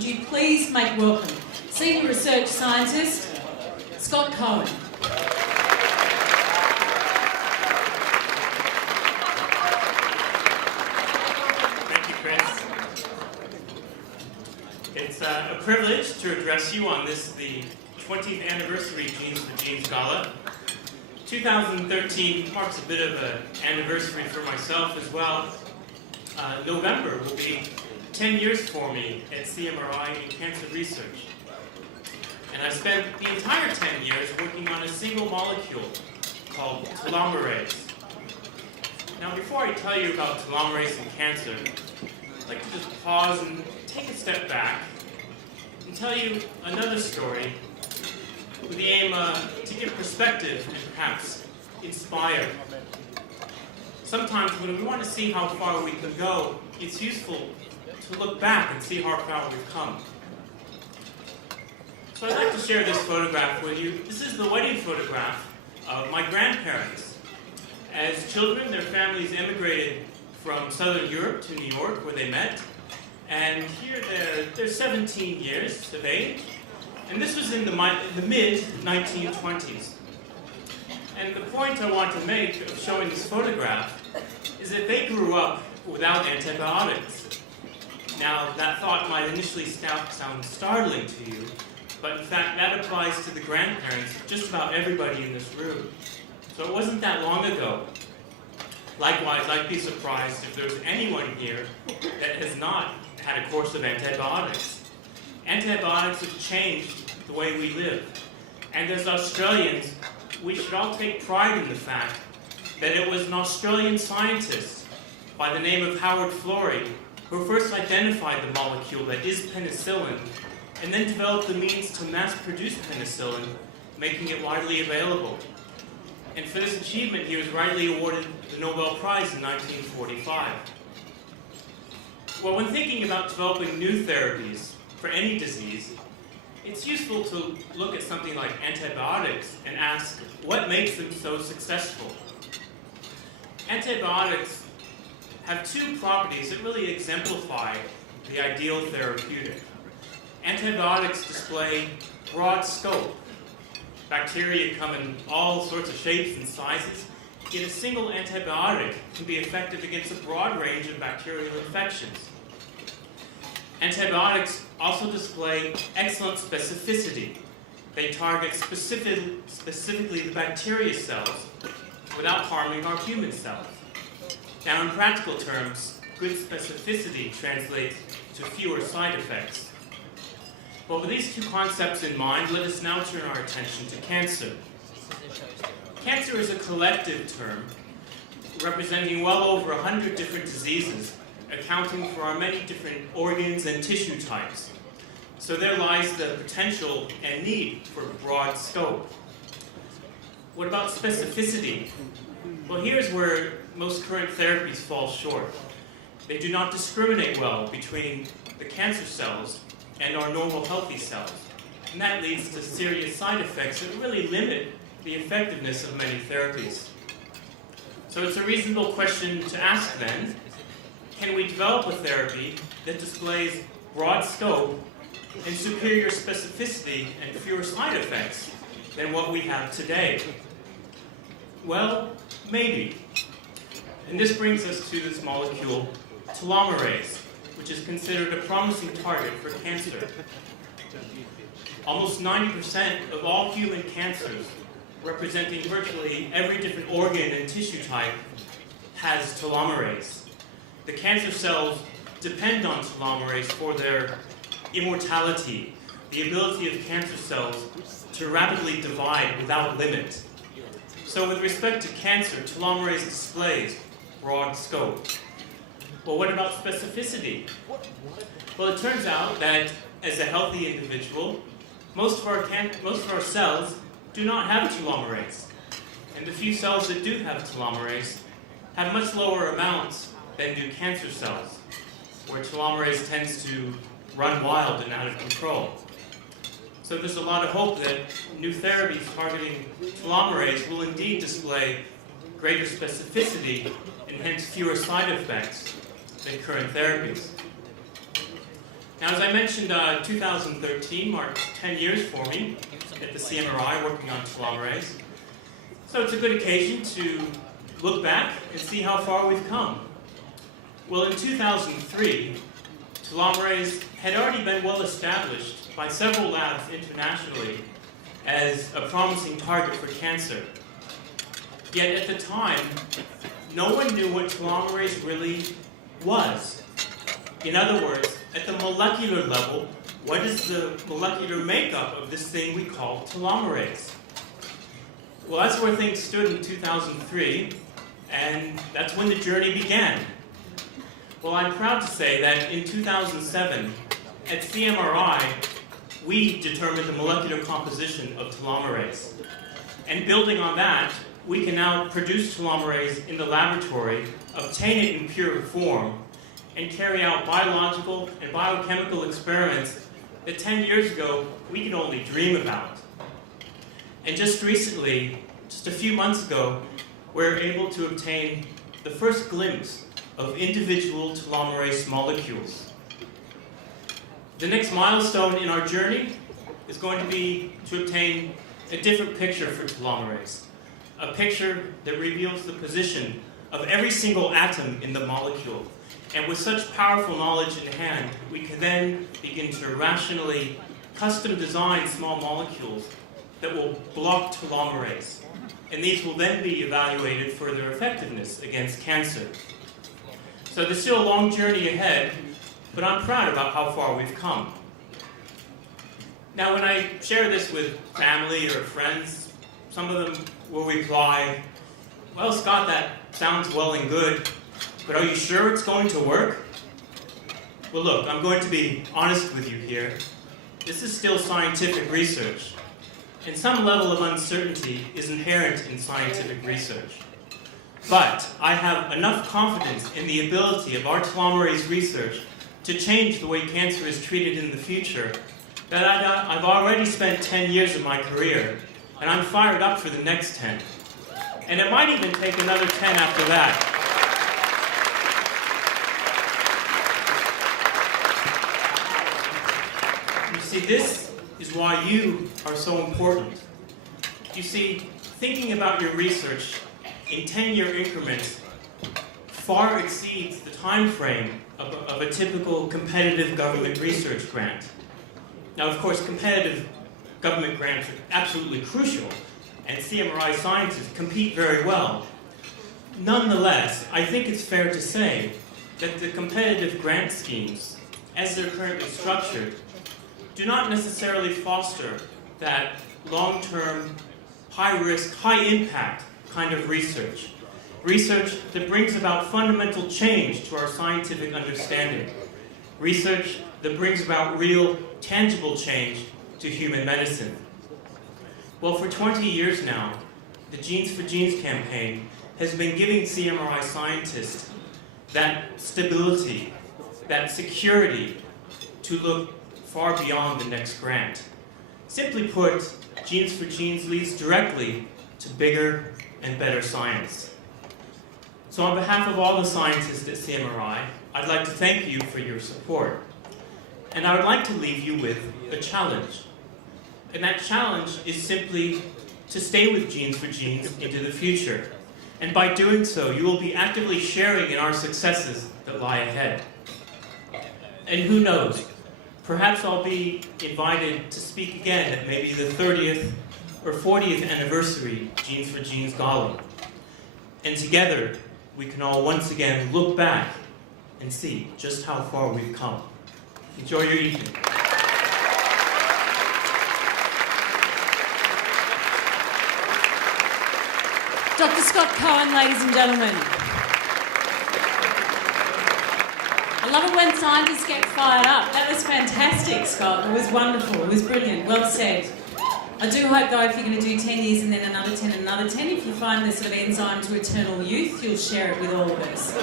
would you please make welcome Senior Research Scientist, Scott Cohen. Thank you, Chris. It's a privilege to address you on this, the 20th anniversary of the Genes Gala. 2013 marks a bit of an anniversary for myself as well. November will be 10 years for me at CMRI in cancer research. And I spent the entire 10 years working on a single molecule called telomerase. Now, before I tell you about telomerase and cancer, I'd like to just pause and take a step back and tell you another story with the aim to give perspective and perhaps inspire. Sometimes when we want to see how far we can go, it's useful to look back and see how far we've come. So I'd like to share this photograph with you. This is the wedding photograph of my grandparents. As children, their families immigrated from Southern Europe to New York, where they met. And here they're 17 years of age. And this was in the mid-1920s. And the point I want to make of showing this photograph is that they grew up without antibiotics. Now, that thought might initially sound startling to you, but in fact, that applies to the grandparents of just about everybody in this room. So it wasn't that long ago. Likewise, I'd be surprised if there's anyone here that has not had a course of antibiotics. Antibiotics have changed the way we live. And as Australians, we should all take pride in the fact that it was an Australian scientist by the name of Howard Florey who first identified the molecule that is penicillin and then developed the means to mass produce penicillin, making it widely available. And for this achievement, he was rightly awarded the Nobel Prize in 1945. Well, when thinking about developing new therapies for any disease, it's useful to look at something like antibiotics and ask what makes them so successful. Antibiotics have two properties that really exemplify the ideal therapeutic. Antibiotics display broad scope. Bacteria come in all sorts of shapes and sizes, yet a single antibiotic can be effective against a broad range of bacterial infections. Antibiotics also display excellent specificity. They target specifically the bacteria cells without harming our human cells. Now, in practical terms, good specificity translates to fewer side effects. But with these two concepts in mind, let us now turn our attention to cancer. Cancer is a collective term representing well over 100 different diseases, accounting for our many different organs and tissue types. So there lies the potential and need for broad scope. What about specificity? Well, here's where most current therapies fall short. They do not discriminate well between the cancer cells and our normal healthy cells. And that leads to serious side effects that really limit the effectiveness of many therapies. So it's a reasonable question to ask then, can we develop a therapy that displays broad scope and superior specificity and fewer side effects than what we have today? Well, maybe. And this brings us to this molecule, telomerase, which is considered a promising target for cancer. Almost 90% of all human cancers, representing virtually every different organ and tissue type, has telomerase. The cancer cells depend on telomerase for their immortality, the ability of cancer cells to rapidly divide without limit. So with respect to cancer, telomerase displays broad scope. Well, what about specificity? Well, it turns out that as a healthy individual, most of our cells do not have telomerase. And the few cells that do have telomerase have much lower amounts than do cancer cells, where telomerase tends to run wild and out of control. So there's a lot of hope that new therapies targeting telomerase will indeed display greater specificity and hence fewer side effects than current therapies. Now, as I mentioned, 2013 marked 10 years for me at the CMRI working on telomerase. So it's a good occasion to look back and see how far we've come. Well, in 2003, telomerase had already been well established by several labs internationally as a promising target for cancer. Yet at the time, no one knew what telomerase really was. In other words, at the molecular level, what is the molecular makeup of this thing we call telomerase? Well, that's where things stood in 2003, and that's when the journey began. Well, I'm proud to say that in 2007, at CMRI, we determined the molecular composition of telomerase. And building on that, we can now produce telomerase in the laboratory, obtain it in pure form, and carry out biological and biochemical experiments that 10 years ago we could only dream about. And just recently, just a few months ago, we were able to obtain the first glimpse of individual telomerase molecules. The next milestone in our journey is going to be to obtain a different picture for telomerase, a picture that reveals the position of every single atom in the molecule. And with such powerful knowledge in hand, we can then begin to rationally custom design small molecules that will block telomerase. And these will then be evaluated for their effectiveness against cancer. So there's still a long journey ahead, but I'm proud about how far we've come. Now, when I share this with family or friends, some of them will reply, "Well, Scott, that sounds well and good, but are you sure it's going to work?" Well, look, I'm going to be honest with you here. This is still scientific research, and some level of uncertainty is inherent in scientific research. But I have enough confidence in the ability of our telomerase research to change the way cancer is treated in the future that I've already spent 10 years of my career, and I'm fired up for the next 10. And it might even take another 10 after that. You see, this is why you are so important. You see, thinking about your research in 10-year increments far exceeds the time frame of a typical competitive government research grant. Now, of course, competitive government grants are absolutely crucial, and CMRI scientists compete very well. Nonetheless, I think it's fair to say that the competitive grant schemes, as they're currently structured, do not necessarily foster that long-term, high-risk, high-impact kind of research. Research that brings about fundamental change to our scientific understanding. Research that brings about real, tangible change to human medicine. Well, for 20 years now, the Genes for Genes campaign has been giving CMRI scientists that stability, that security to look far beyond the next grant. Simply put, Genes for Genes leads directly to bigger and better science. So on behalf of all the scientists at CMRI, I'd like to thank you for your support. And I would like to leave you with a challenge. And that challenge is simply to stay with Genes for Genes into the future. And by doing so, you will be actively sharing in our successes that lie ahead. And who knows, perhaps I'll be invited to speak again at maybe the 30th or 40th anniversary Genes for Genes Gala. And together, we can all once again look back and see just how far we've come. Enjoy your evening. Dr. Scott Cohen, ladies and gentlemen. I love it when scientists get fired up. That was fantastic, Scott. It was wonderful. It was brilliant. Well said. I do hope, though, if you're going to do 10 years and then another 10 and another 10, if you find this sort of enzyme to eternal youth, you'll share it with all of us.